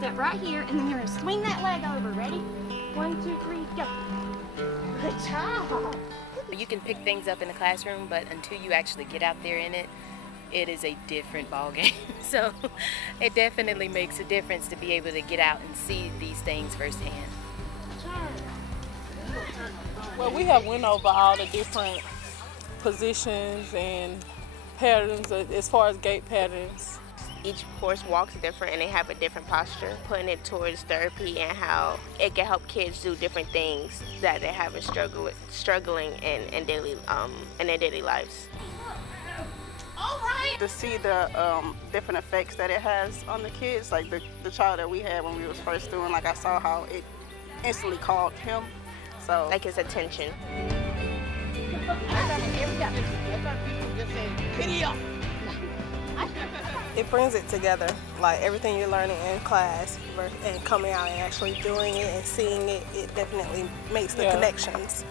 step right here, and then you're gonna swing that leg over. Ready? 1, 2, 3, go. Good job. You can pick things up in the classroom, but until you actually get out there in it, it is a different ball game. So it definitely makes a difference to be able to get out and see these things firsthand. Well, we have went over all the different positions and patterns as far as gait patterns. Each horse walks different and they have a different posture, putting it towards therapy and how it can help kids do different things that they haven't struggling in their daily lives. To see the different effects that it has on the kids, like the child that we had when we was first doing, like I saw how it instantly called him. So like his attention. It brings it together, like everything you're learning in class and coming out and actually doing it and seeing it, it definitely makes the connections.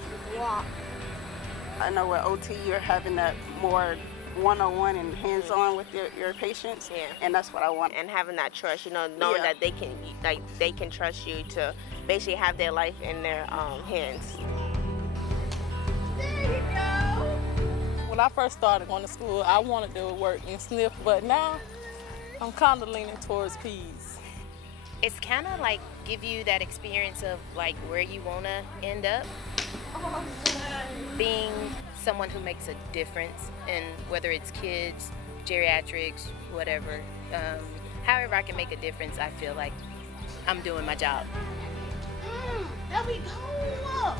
I know with OT you're having that more one-on-one and hands-on with your patients, and that's what I want. And having that trust, you know, knowing that they can trust you to basically have their life in their hands. There you go. When I first started going to school, I wanted to work in sniff, but now I'm kind of leaning towards P's. It's kind of like give you that experience of like where you want to end up. Being someone who makes a difference in whether it's kids, geriatrics, whatever. However I can make a difference, I feel like I'm doing my job. There we go.